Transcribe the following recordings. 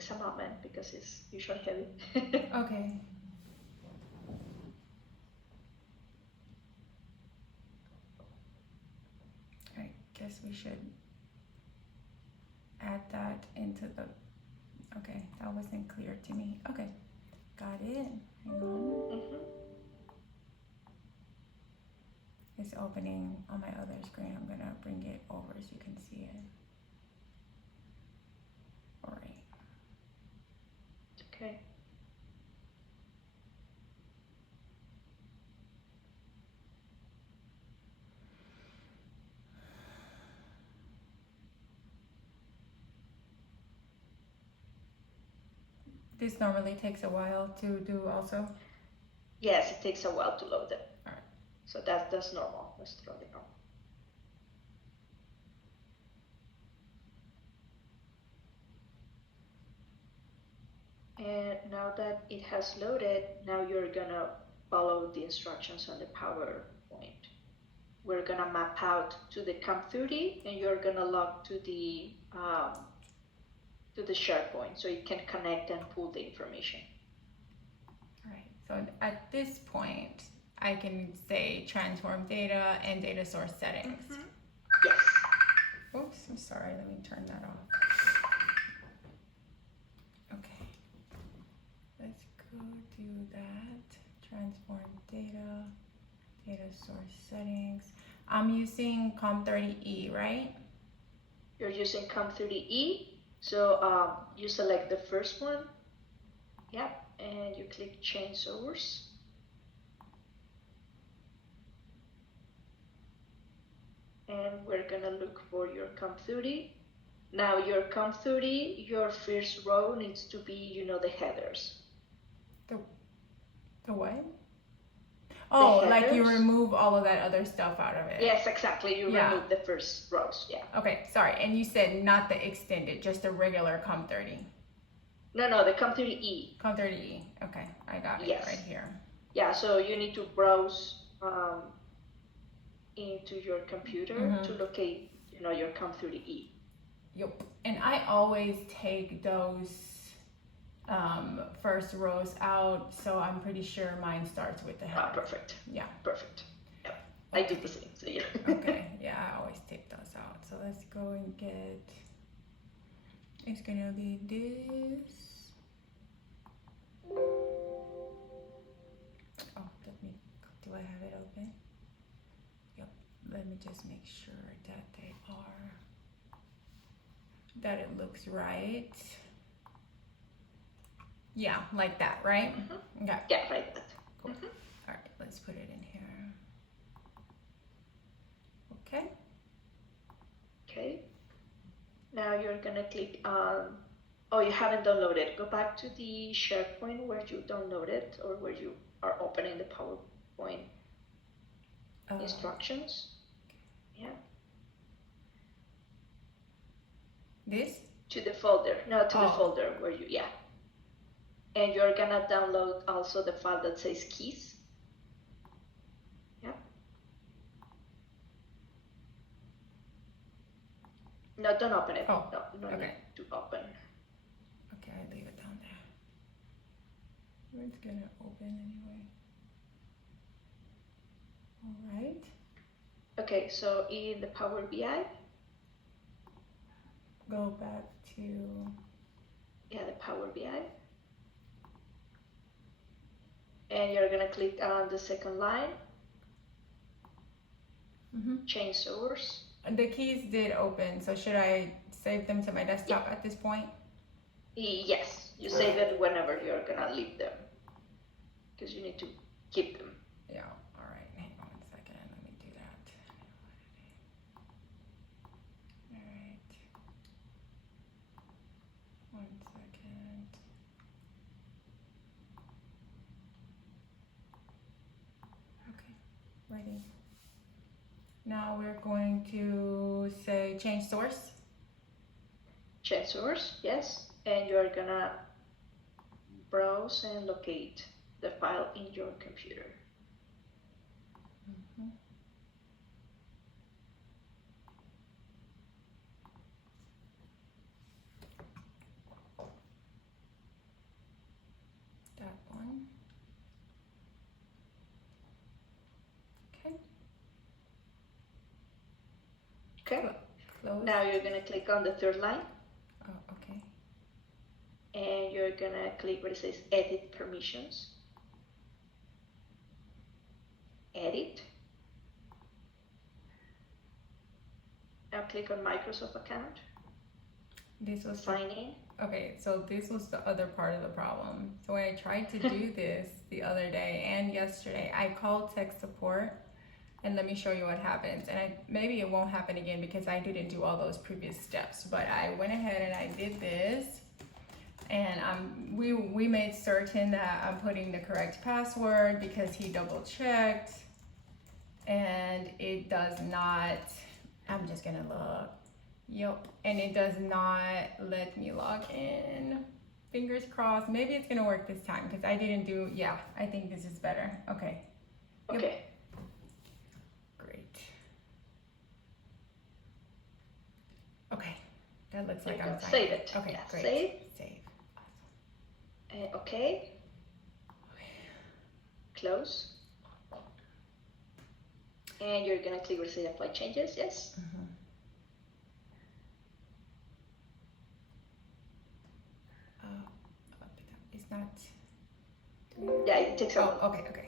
takes a moment because it's usually heavy. Okay. I guess we should add that into the, okay, that wasn't clear to me. Okay, got it. Hang on. It's opening on my other screen. I'm gonna bring it over so you can see it. All right. Okay. This normally takes a while to do also? Yes, it takes a while to load it. All right. So that's normal. That's totally normal. And now that it has loaded, now you're gonna follow the instructions on the PowerPoint. We're gonna map out to the CAM30 and you're gonna log to the SharePoint so you can connect and pull the information. All right, so at this point, I can say transform data and data source settings. Yes. Oops, I'm sorry, let me turn that off. Okay, let's go do that. Transform data, data source settings. I'm using COM30E, right? You're using COM30E, so you select the first one, yep, and you click change source. And we're gonna look for your COM30. Now your COM30, your first row needs to be, the headers. The what? Oh, the like you headers. remove all of that other stuff out of it. Yes, exactly. You remove the first rows, yeah. Okay, sorry. And you said not the extended, just the regular COM30. No, the COM30E. COM30E. Okay, I got it right here. Yeah, so you need to browse into your computer to locate, your COM30E. Yep. And I always take those first rows out, so I'm pretty sure mine starts with the header. Perfect. Yeah. Perfect. Yep. Okay. I do the same. So yeah. Okay. Yeah, I always take those out. So let's go and get. It's gonna be this. Oh, do I have it open? Yep. Let me just make sure that they are. That it looks right. Yeah, like that, right? Okay. Yeah, like that. Cool. All right, let's put it in here. Okay. Okay. Now you're gonna click on, oh, you haven't downloaded. Go back to the SharePoint where you downloaded or where you are opening the PowerPoint instructions. Yeah. This? To the folder. No, to the folder where you, yeah. And you're gonna download also the file that says keys. Yeah. No, don't open it. Oh, no okay. need to open. Okay, I leave it down there. It's gonna open anyway. All right. Okay, so in the Power BI. Go back to. Yeah, the Power BI. And you're gonna click on the second line. Change source. The keys did open, so should I save them to my desktop at this point? Yes, you save it whenever you're gonna leave them, because you need to keep them. Yeah, all right, hang on 1 second, let me do that. All right, 1 second. Okay, ready. Now we're going to say change source. Change source, yes. And you're gonna browse and locate the file in your computer. one. Okay. Okay. Close. Now you're gonna click on the third line. Oh, okay. And you're gonna click where it says edit permissions. Edit. Now click on Microsoft account. This was sign in. Okay, so this was the other part of the problem. So when I tried to do this the other day and yesterday, I called tech support, and let me show you what happens. And maybe it won't happen again because I didn't do all those previous steps, but I went ahead and I did this, and we made certain that I'm putting the correct password because he double checked, and it does not. I'm just gonna look. Yep, and it does not let me log in. Fingers crossed. Maybe it's gonna work this time because I didn't do. Yeah, I think this is better. Okay. Okay. Yep. Great. Okay, that looks like I'm signing. Save it. Okay, yeah, great. Save. Awesome. Okay. Close. And you're gonna click where it says apply changes. Yes. Mm-hmm. It's not. Yeah, it takes a while. Oh, okay, okay.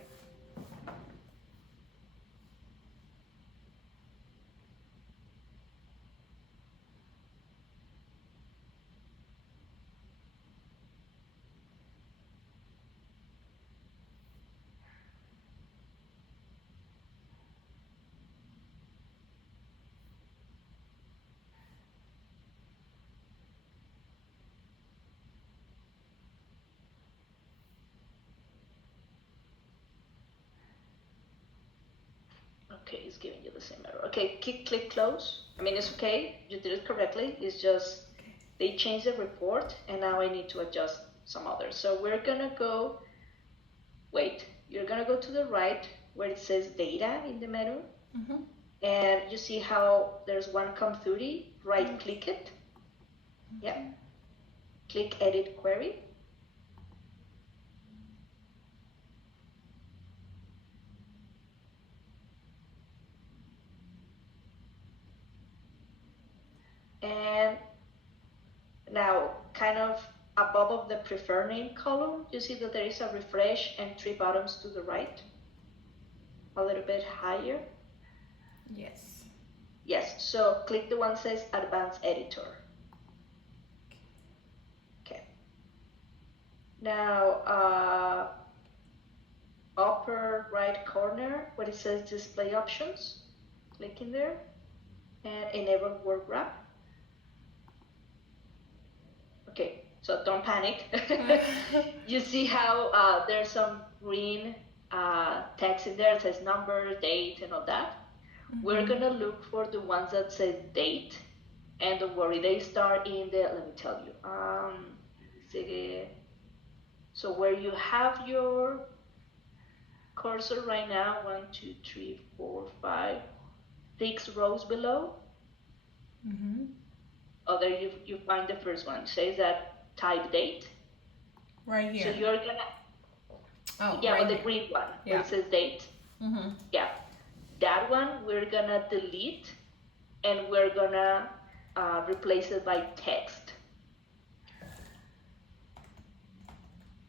Okay, it's giving you the same error. Okay, click close. I mean, it's okay. You did it correctly. It's just they changed the report, and now I need to adjust some others. So we're gonna go. Wait, you're gonna go to the right where it says data in the menu, Mm-hmm. and you see how there's one COM30. Right click it. Mm-hmm. Yeah. Click edit query. And now, kind of above of the preferred name column, you see that there is a refresh and 3 buttons to the right. A little bit higher. Yes. Yes, so click the one that says Advanced Editor. Okay. Now, upper right corner where it says Display Options, click in there and enable Word Wrap. Okay, so don't panic. You see how there's some green text in there. It says number, date, and all that. Mm-hmm. We're gonna look for the ones that say date, and don't worry, they start in the. Let me tell you. So where you have your cursor right now, 1, 2, 3, 4, 5, 6 rows below. Mm-hmm. Oh, there you find the first one. It says that type date. Right here. So you're gonna. Oh, yeah, right or the here. green one Yeah. where it says date. Mm-hmm. Yeah, that one we're gonna delete, and we're gonna replace it by text.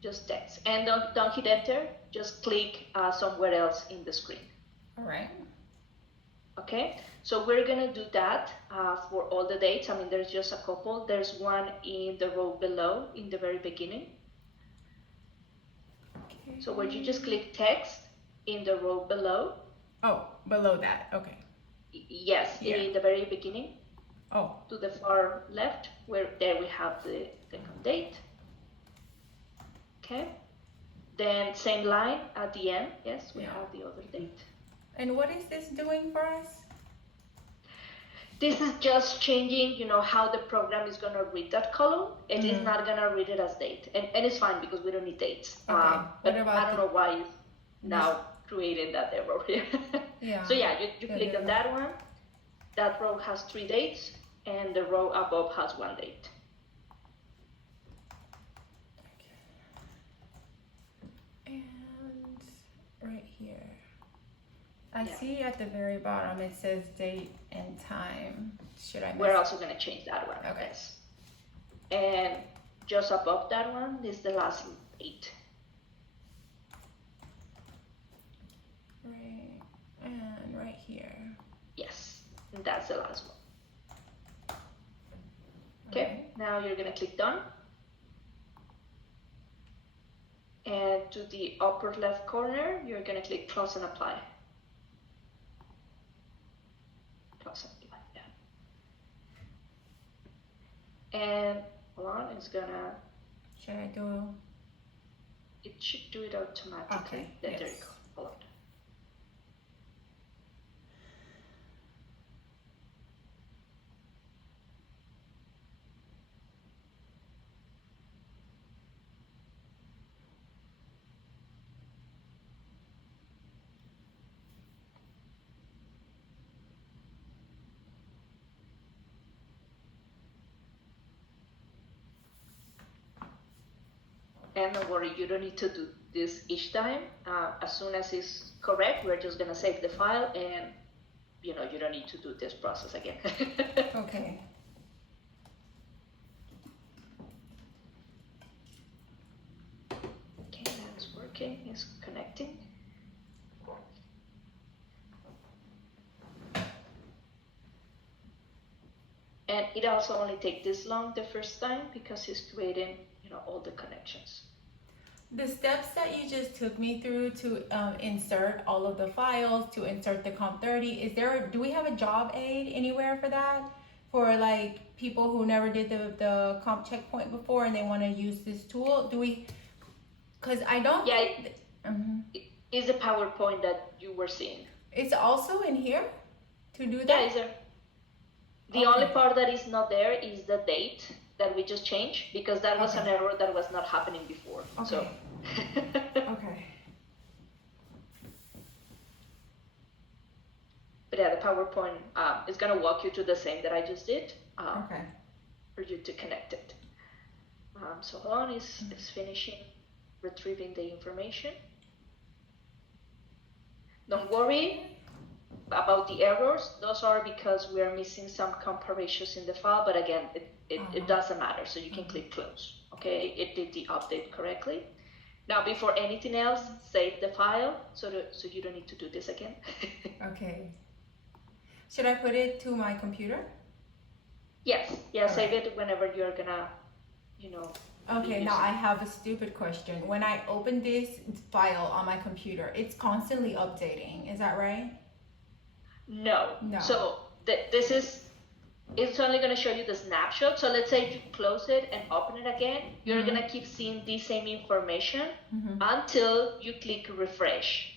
Just text, and don't hit enter. Just click somewhere else in the screen. All right. Okay, so we're gonna do that for all the dates. I mean, there's just a couple. There's one in the row below, in the very beginning. Okay. So where you just click text in the row below. Oh, below that. Okay. Yes, yeah. In the very beginning. Oh. To the far left, where there we have the date. Okay. Then same line at the end. Yes, we have the other date. And what is this doing for us? This is just changing, you know, how the program is going to read that column. It is not going to read it as date. And it's fine because we don't need dates. Okay. But I don't know why it's now created that error here. Yeah. So yeah, you click on that one. That row has 3 dates, and the row above has 1 date. I see at the very bottom it says date and time. Should I? We're also gonna change that one. Okay. Yes. And just above that one is the last date. Right, and right here. Yes, and that's the last one. Okay, now you're gonna click done. And to the upper left corner, you're gonna click close and apply. Close and apply, yeah. And hold on, it's gonna. Should I do? It should do it automatically. Okay. There Yes. you go. Hold on. And don't worry, you don't need to do this each time. As soon as it's correct, we're just gonna save the file, and you don't need to do this process again. Okay. Okay, that's working. It's connecting. And it also only takes this long the first time because it's creating, all the connections. The steps that you just took me through to insert all of the files, to insert the Comp30, do we have a job aid anywhere for that? For like people who never did the comp checkpoint before and they want to use this tool? Do we? Because I don't. Yeah, it is a PowerPoint that you were seeing. It's also in here to do that? Yeah, it's there. The only part that is not there is the date that we just changed, because that was an error that was not happening before. Okay. So. Okay. But yeah, the PowerPoint is going to walk you to the same that I just did Okay. for you to connect it. So hold on, it's finishing retrieving the information. Don't worry about the errors. Those are because we are missing some comparations in the file, but again, it doesn't matter, so you can click close. Okay, it did the update correctly. Now, before anything else, save the file so you don't need to do this again. Okay. Should I put it to my computer? Yes, save it whenever you're gonna, Okay, now I have a stupid question. When I open this file on my computer, it's constantly updating. Is that right? No. So it's only going to show you the snapshot. So let's say you close it and open it again. You're going to keep seeing the same information until you click refresh.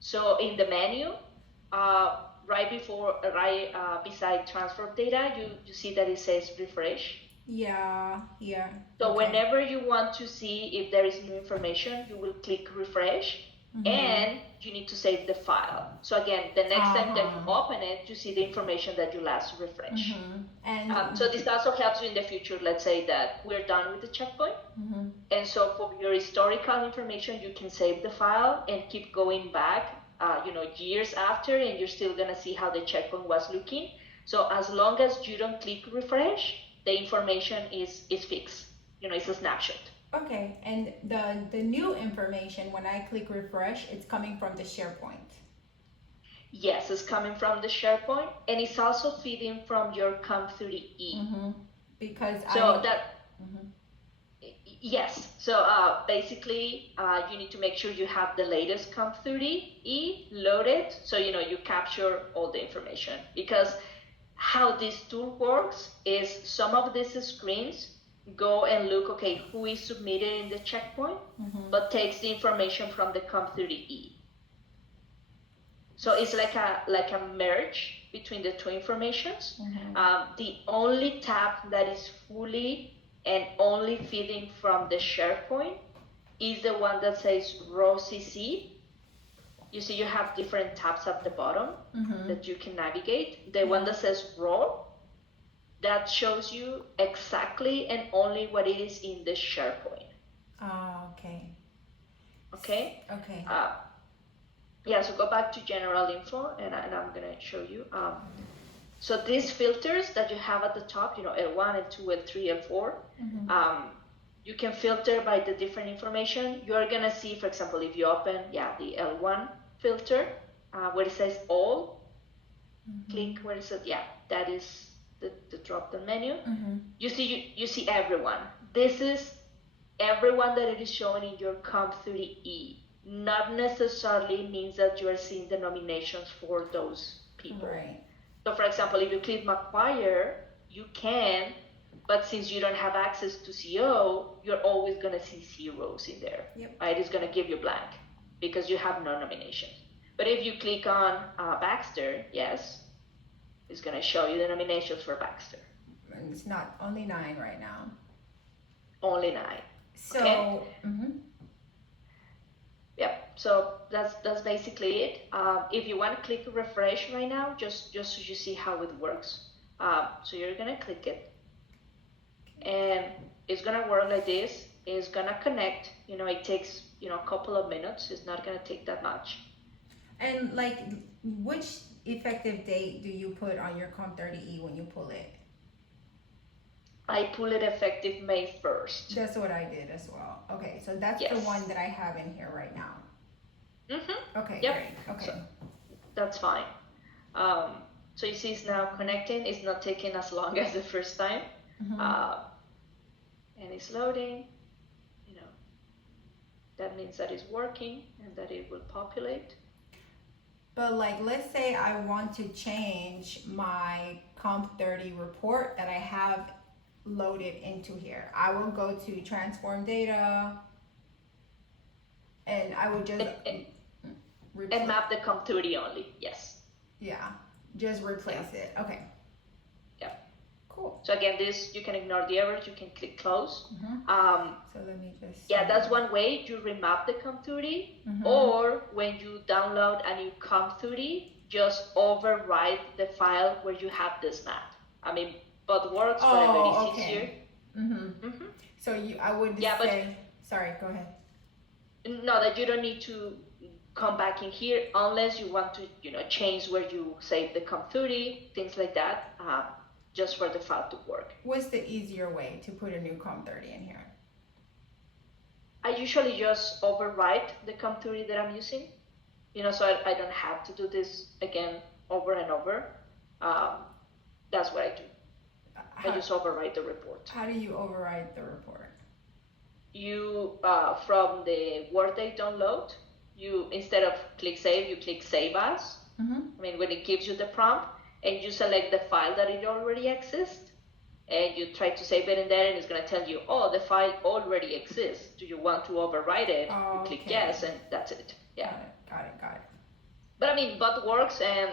So in the menu, right beside transfer data, you see that it says refresh. Yeah. So whenever you want to see if there is new information, you will click refresh. And you need to save the file. So again, the next time that you open it, you see the information that you last refreshed. And so this also helps you in the future. Let's say that we're done with the checkpoint. And so for your historical information, you can save the file and keep going back, years after, and you're still gonna see how the checkpoint was looking. So as long as you don't click refresh, the information is fixed. It's a snapshot. Okay, and the new information, when I click refresh, it's coming from the SharePoint. Yes, it's coming from the SharePoint, and it's also feeding from your Comp30e. Because yes. So basically, you need to make sure you have the latest Comp30e loaded, so you capture all the information. Because how this tool works is some of these screens go and look, okay, who is submitted in the checkpoint, but takes the information from the Comp30e. So it's like a merge between the two informations. The only tab that is fully and only feeding from the SharePoint is the one that says Raw CC. You see, you have different tabs at the bottom that you can navigate. The one that says Raw, that shows you exactly and only what it is in the SharePoint. Okay. Okay? Okay. Yeah, so go back to general info, and I'm gonna show you. So these filters that you have at the top, L1, L2, L3, L4, you can filter by the different information. You're gonna see, for example, if you open, the L1 filter, where it says all, click where it says, that is the drop-down menu. You see everyone. This is everyone that it is showing in your Comp30E. Not necessarily means that you are seeing the nominations for those people. Right. So for example, if you click McGuire, you can, but since you don't have access to CO, you're always gonna see zeros in there. Yep. Right? It's gonna give you blank because you have no nominations. But if you click on Baxter, yes, it's gonna show you the nominations for Baxter. And it's not only 9 right now. Only 9. So, okay? Yep, so that's basically it. If you want to click refresh right now, just so you see how it works. So you're gonna click it, and it's gonna work like this. It's gonna connect. It takes a couple of minutes. It's not gonna take that much. And which effective date do you put on your Comp30E when you pull it? I pull it effective May 1st. That's what I did as well. Okay, so that's the one that I have in here right now. Okay, yep. Great. Okay. So that's fine. So you see it's now connecting. It's not taking as long as the first time. And it's loading. That means that it's working and that it will populate. But let's say I want to change my Comp30 report that I have loaded into here. I will go to transform data, and I would just and map the Comp30 only. Yes. Yeah, just replace it. Okay. Yep. Cool. So again, this you can ignore the errors. You can click close. So let me just. That's one way you remap the Comp30, or when you download a new Comp30, just overwrite the file where you have this map. I mean, both works, whatever is easier. So I would say. Sorry, go ahead. No, that you don't need to come back in here unless you want to, change where you save the Comp30, things like that, just for the file to work. What's the easier way to put a new Comp30 in here? I usually just overwrite the Comp30 that I'm using, so I don't have to do this again over and over. That's what I do. I just overwrite the report. How do you overwrite the report? You, from the Workday download, you, instead of click save, you click save as. I mean, when it gives you the prompt, and you select the file that it already exists, and you try to save it in there, and it's going to tell you, oh, the file already exists. Do you want to overwrite it? You click yes, and that's it. Yeah. Got it. But I mean, both works, and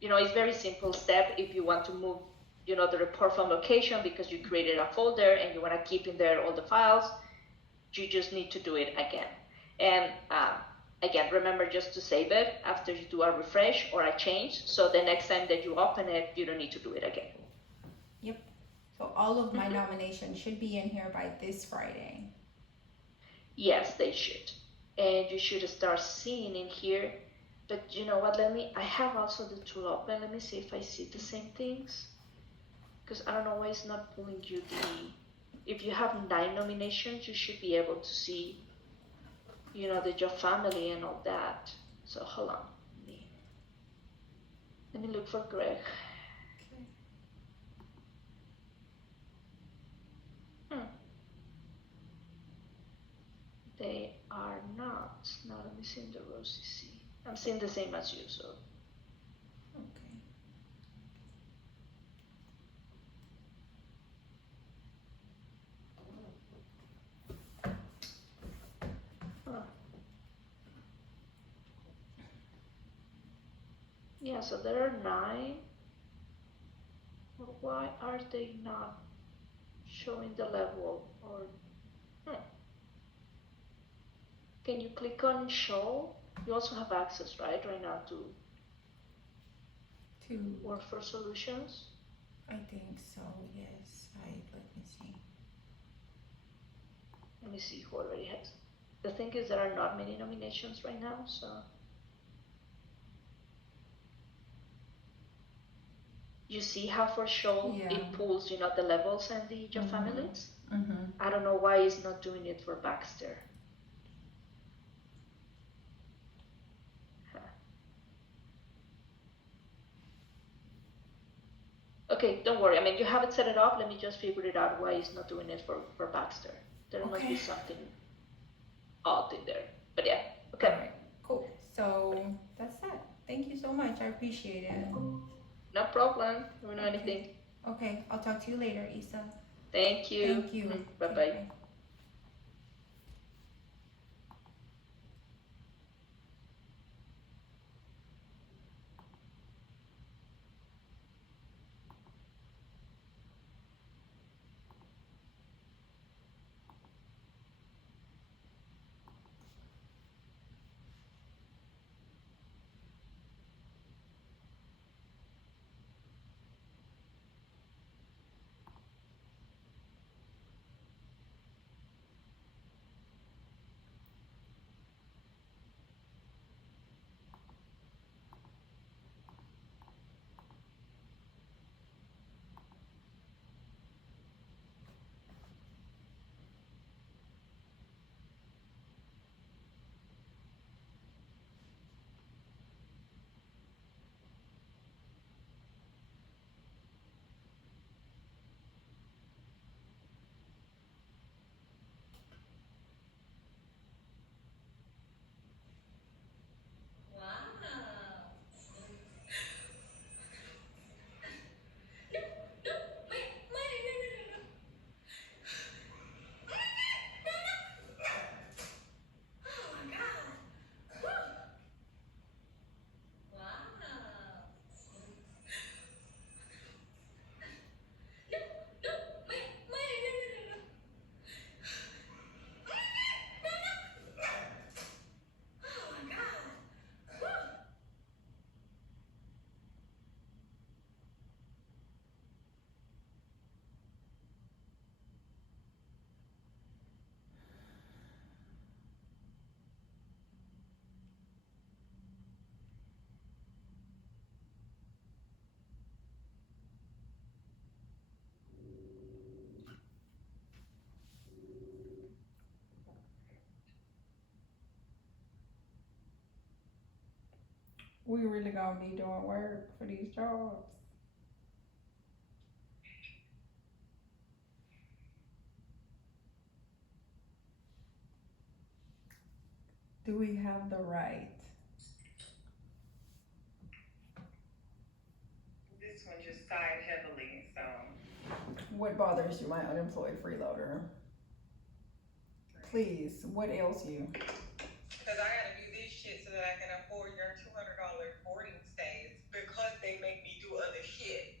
it's very simple step if you want to move, the report from location because you created a folder and you want to keep in there all the files. You just need to do it again. And again, remember just to save it after you do a refresh or a change. So the next time that you open it, you don't need to do it again. Yep. So all of my nominations should be in here by this Friday. Yes, they should. And you should start seeing in here. But you know what, I have also the tool open. Let me see if I see the same things. Because I don't know why it's not pulling you if you have 9 nominations, you should be able to see, the job family and all that. So hold on. Let me look for Greg. They are not. Now let me see in the row CC. I'm seeing the same as you, so. Okay. Yeah, so there are 9. Well, why are they not showing the level? Or can you click on show? You also have access, right now to Workforce Solutions? I think so, yes. Let me see. Let me see who already has. The thing is, there are not many nominations right now, so. you see how for sure Yeah. it pulls, the levels and the job families? Mm-hmm. I don't know why it's not doing it for Baxter. Huh. Okay, don't worry. I mean, you have it set it up. Let me just figure it out why it's not doing it for Baxter. There must be something odd in there. But yeah, okay. All right, cool. So that's it. Thank you so much. I appreciate it. No problem. Let me know Okay. anything. Okay, I'll talk to you later, Isa. Thank you. Thank you. Bye Okay, bye. bye. We really gonna be doing work for these jobs. Do we have the right? This one just sighed heavily, so. What bothers you, my unemployed freeloader? Please, what ails you? Because I gotta do this shit so that I can afford your $200 boarding stays because they make me do other shit.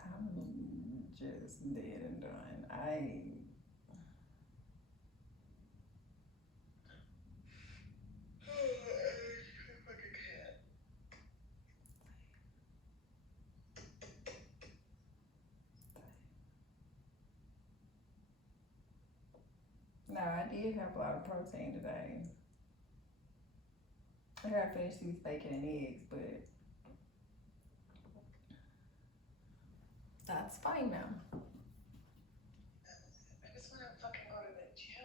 I'm just dead and done. Fucking cat. No, I did have a lot of protein today. I gotta finish these bacon and eggs, but that's fine now.